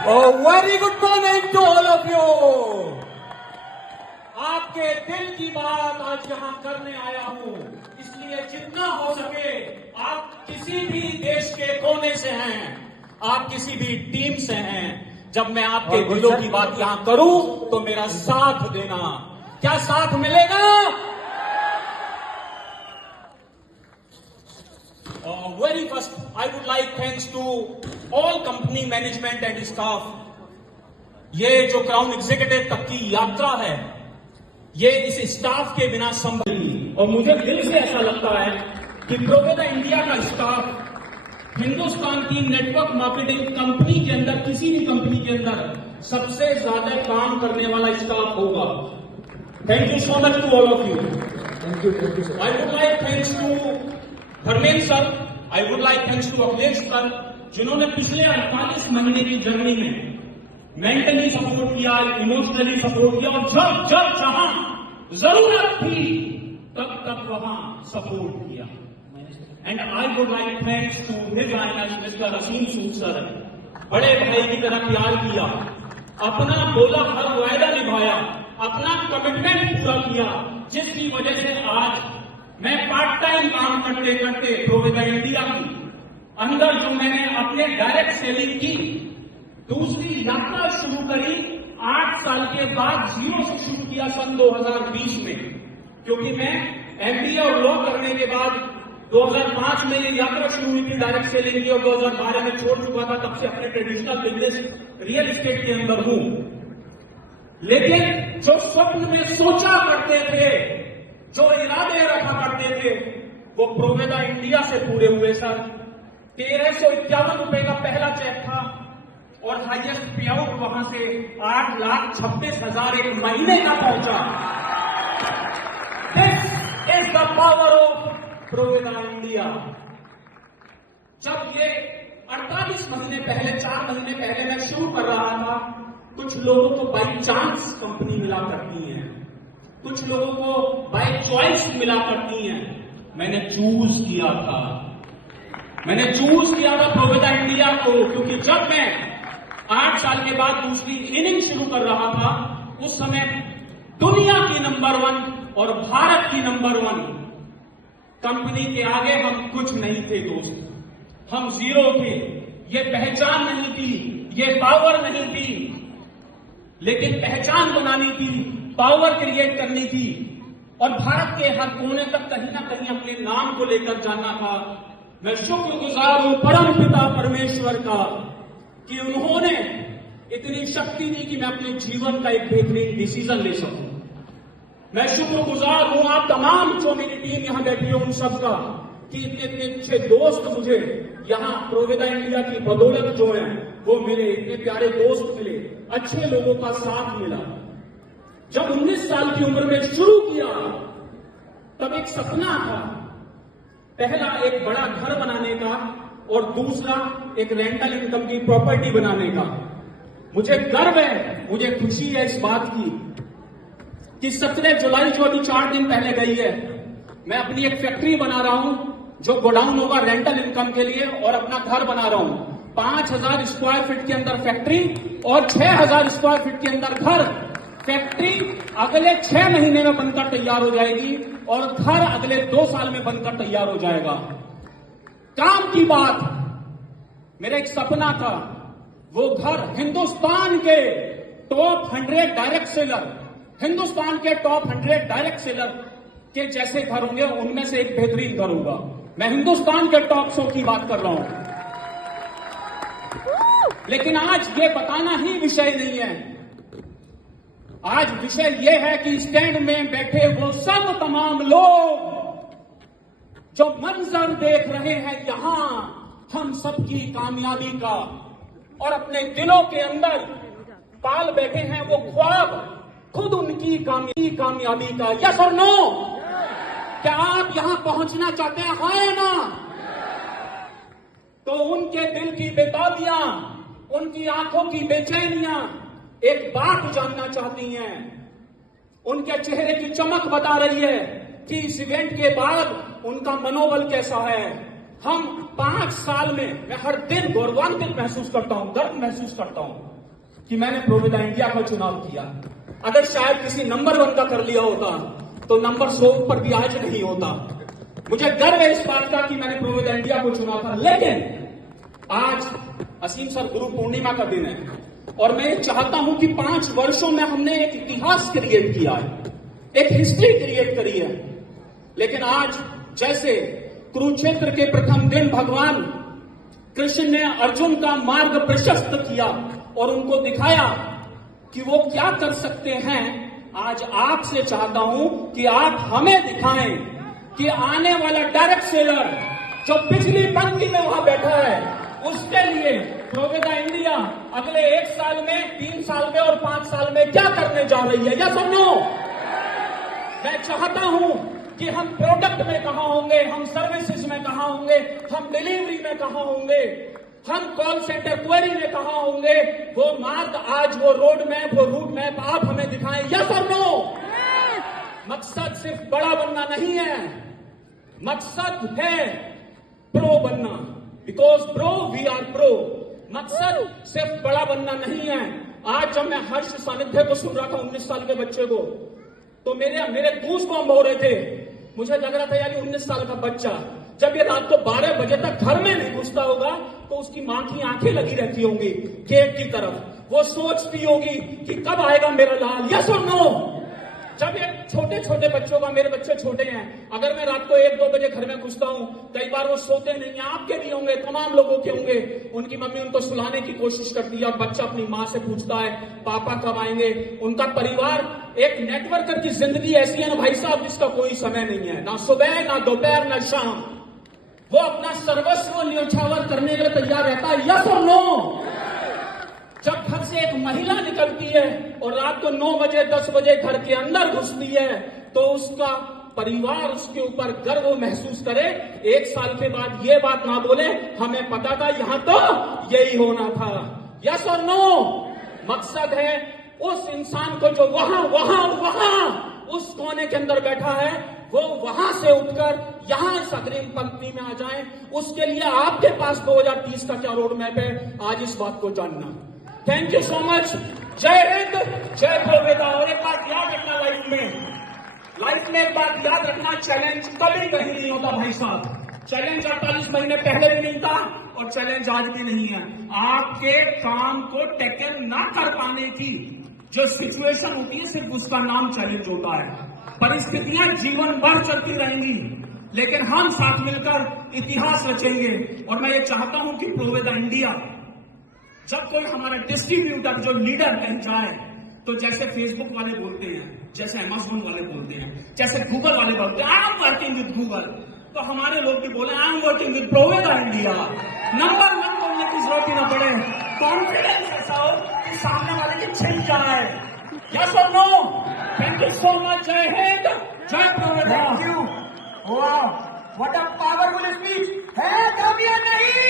Very good morning to all of you. आपके दिल की बात आज यहां करने आया हूं, इसलिए जितना हो सके आप किसी भी देश के कोने से हैं, आप किसी भी टीम से हैं, जब मैं आपके दिलों की बात यहां करूं तो मेरा साथ देना। क्या साथ मिलेगा? Very first, I would like thanks to all company management and staff. ये जो क्राउन एग्जीक्यूटिव तक की यात्रा है, ये इस स्टाफ के बिना संभव नहीं। और मुझे दिल से ऐसा लगता है कि प्रोवेदा इंडिया का स्टाफ हिंदुस्तान की नेटवर्क मार्केटिंग कंपनी के अंदर, किसी भी कंपनी के अंदर सबसे ज्यादा काम करने वाला स्टाफ होगा। Thank you so much to all of you. Thank you sir. I would like thanks to Dharmendra sir, I would like thanks to Akhilesh sir, जिन्होंने पिछले 48 महीने की जर्नी में मेंटली सपोर्ट किया, इमोशनली सपोर्ट किया, और जब जब जहां जरूरत थी तब तब वहां सपोर्ट किया। And I would like thanks to his highness mister Aseem Sood sir, बड़े भाई की तरह प्यार किया, अपना बोला हर वायदा निभाया, अपना कमिटमेंट पूरा किया, जिसकी वजह से आज मैं पार्ट टाइम काम करते करते प्रोवेदा इंडिया की अंदर जो मैंने अपने डायरेक्ट सेलिंग की दूसरी यात्रा शुरू करी, 8 साल के बाद जीरो से शुरू किया सन 2020 में, क्योंकि मैं एमबीए और लॉ करने के बाद 2005 में ये यात्रा शुरू हुई थी डायरेक्ट सेलिंग की, और 2012 में छोड़ चुका था। तब से अपने ट्रेडिशनल बिजनेस रियल एस्टेट के अंदर हूं। लेकिन जो स्वप्न में सोचा करते थे, जो इरादे रखा करते थे, वो प्रोवेदा इंडिया से पूरे हुए सर। 1351 रुपए का पहला चेक था और हाईएस्ट पे आउट वहां से 8,26,000 एक महीने का पहुंचा। This is the power of Provida India. जब ये 48 महीने पहले, 4 महीने पहले मैं शुरू कर रहा था, कुछ लोगों को बाई चांस कंपनी मिला करती है, कुछ लोगों को बाय चॉइस मिला करती हैं। मैंने चूज किया था प्रोवेदा इंडिया को, क्योंकि जब मैं 8 साल के बाद दूसरी इनिंग शुरू कर रहा था, उस समय दुनिया की नंबर 1 और भारत की नंबर 1 कंपनी के आगे हम कुछ नहीं थे दोस्त, हम जीरो थे। ये पहचान नहीं थी, ये पावर नहीं थी, लेकिन पहचान बनानी थी, पावर क्रिएट करनी थी, और भारत के हर कोने तक कहीं ना कहीं अपने नाम को लेकर जाना था। मैं शुक्रगुजार हूं परम पिता परमेश्वर का कि उन्होंने इतनी शक्ति दी कि मैं अपने जीवन का एक बेहतरीन डिसीजन ले सकूं। मैं शुक्रगुजार हूं आप तमाम जो मेरी टीम यहां बैठी है उन सबका, कि इतने अच्छे दोस्त मुझे यहां प्रोवेदा इंडिया की बदौलत जो है वो मिले, इतने प्यारे दोस्त मिले, अच्छे लोगों का साथ मिला। जब 19 साल की उम्र में शुरू किया, तब एक सपना था, पहला एक बड़ा घर बनाने का और दूसरा एक रेंटल इनकम की प्रॉपर्टी बनाने का। मुझे गर्व है, मुझे खुशी है इस बात की कि 17 जुलाई जो अभी 4 दिन पहले गई है, मैं अपनी एक फैक्ट्री बना रहा हूं जो गोडाउन होगा रेंटल इनकम के लिए, और अपना घर बना रहा हूं 5,000 स्क्वायर फीट के अंदर फैक्ट्री और 6,000 स्क्वायर फीट के अंदर घर। फैक्ट्री अगले 6 महीने में बनकर तैयार हो जाएगी और घर अगले 2 साल में बनकर तैयार हो जाएगा। काम की बात, मेरा एक सपना था, वो घर हिंदुस्तान के टॉप 100 डायरेक्ट सेलर, हिंदुस्तान के टॉप 100 डायरेक्ट सेलर के जैसे घर होंगे, उनमें से एक बेहतरीन घर होगा। मैं हिंदुस्तान के टॉप 100 की बात कर रहा हूं। लेकिन आज ये बताना ही विषय नहीं है। आज विषय यह है कि स्टैंड में बैठे वो सब तमाम लोग जो मंजर देख रहे हैं यहां हम सबकी कामयाबी का, और अपने दिलों के अंदर पाल बैठे हैं वो ख्वाब खुद उनकी कामयाबी का। यस और नो? क्या आप यहां पहुंचना चाहते हैं, हाँ या ना? तो उनके दिल की बेताबियां, उनकी आंखों की बेचैनियां एक बात जानना चाहती हैं। उनके चेहरे की चमक बता रही है कि इस इवेंट के बाद उनका मनोबल कैसा है। हम 5 साल में, मैं हर दिन गौरवान्वित महसूस करता हूं, गर्व महसूस करता हूं कि मैंने प्रोविदा इंडिया का चुनाव किया। अगर शायद किसी नंबर 1 का कर लिया होता तो नंबर 100 पर भी आज नहीं होता। मुझे गर्व है इस बात का कि मैंने प्रोविदा इंडिया को चुना था। लेकिन आज असीम सर गुरु पूर्णिमा का दिन है और मैं चाहता हूं कि 5 वर्षों में हमने एक इतिहास क्रिएट किया है, एक हिस्ट्री क्रिएट करी है। लेकिन आज जैसे कुरुक्षेत्र के प्रथम दिन भगवान कृष्ण ने अर्जुन का मार्ग प्रशस्त किया और उनको दिखाया कि वो क्या कर सकते हैं, आज आपसे चाहता हूं कि आप हमें दिखाएं कि आने वाला डायरेक्ट सेलर जो पिछली पंक्ति में वहां बैठा है, उसके लिए प्रोविदा इंडिया अगले 1 साल में, 3 साल में और 5 साल में क्या करने जा रही है। या सुनो, मैं चाहता हूं कि हम प्रोडक्ट में कहां होंगे, हम सर्विसेज में कहां होंगे, हम डिलीवरी में कहां होंगे, हम कॉल सेंटर क्वेरी में कहां होंगे, वो मार्ग आज, वो रोड मैप, वो रूट मैप आप हमें दिखाएं। यस और नो? मकसद सिर्फ बड़ा बनना नहीं है, मकसद है प्रो बनना। Because pro we are pro. मकसद सिर्फ बड़ा बनना नहीं है। आज जब मैं हर्ष सानिध्य को सुन रहा था 19 साल के बच्चे को, तो मेरे गूस बम्ब हो रहे थे। मुझे लग रहा था यार 19 साल का बच्चा जब ये रात को 12 बजे तक घर में नहीं घुसता होगा तो उसकी मां की आंखें लगी रहती होंगी गेट की तरफ। वो सोचती होगी कि कब आएगा मेरा लाल। यस और नो? जब ये छोटे छोटे बच्चों का, मेरे बच्चे छोटे हैं, अगर मैं रात को 1-2 बजे घर में घुसता हूं, कई बार वो सोते नहीं हैं, आपके भी होंगे, तमाम लोगों के होंगे। उनकी मम्मी उनको सुलाने की कोशिश करती है और बच्चा अपनी मां से पूछता है पापा कब आएंगे। उनका परिवार एक नेटवर्कर की जिंदगी ऐसी है ना भाई साहब, जिसका कोई समय नहीं है, ना सुबह, ना दोपहर, ना शाम। वो अपना सर्वस्व न्यौछावर करने के लिए तैयार रहता है। यस और नो? जब घर से एक महिला निकलती है और रात को 9 बजे 10 बजे घर के अंदर घुसती है तो उसका परिवार उसके ऊपर गर्व महसूस करे। 1 साल के बाद ये बात ना बोले हमें पता था यहां तो यही होना था। यस और नो? मकसद है उस इंसान को जो वहां वहां वहां उस कोने के अंदर बैठा है, वो वहां से उठकर यहां इस अग्रिम पंक्ति में आ जाए। उसके लिए आपके पास 2030 का क्या रोड मैप है, आज इस बात को जानना। Thank you so much. जय हिंद, जय प्रोविदा। और एक बात याद रखना, लाइफ में एक बात याद रखना, चैलेंज कभी कहीं नहीं होता भाई साहब। चैलेंज 48 महीने पहले भी नहीं था और चैलेंज आज भी नहीं है। आपके काम को टेकन ना कर पाने की जो सिचुएशन होती है, सिर्फ उसका नाम चैलेंज होता है। परिस्थितियां जीवन भर चलती रहेंगी, लेकिन हम साथ मिलकर इतिहास रचेंगे। और मैं ये चाहता हूं कि प्रोविदा इंडिया, जब कोई हमारा डिस्ट्रीब्यूटर जो लीडर बन जाए, तो जैसे फेसबुक वाले बोलते हैं, जैसे अमेज़न वाले बोलते हैं, जैसे गूगल वाले बोलते हैं I am working with Google, तो हमारे लोग भी बोले I am working with Provida India. Number 1 बोलने की जरूरत ही ना पड़े, कॉन्फिडेंस ऐसा हो कि सामने वाले की छिन जाए। यस और no? Thank you so much. जय हिंद, जय प्रोविदा। Thank you. वाह, व्हाट अ पावरफुल स्पीच है। दम या नहीं?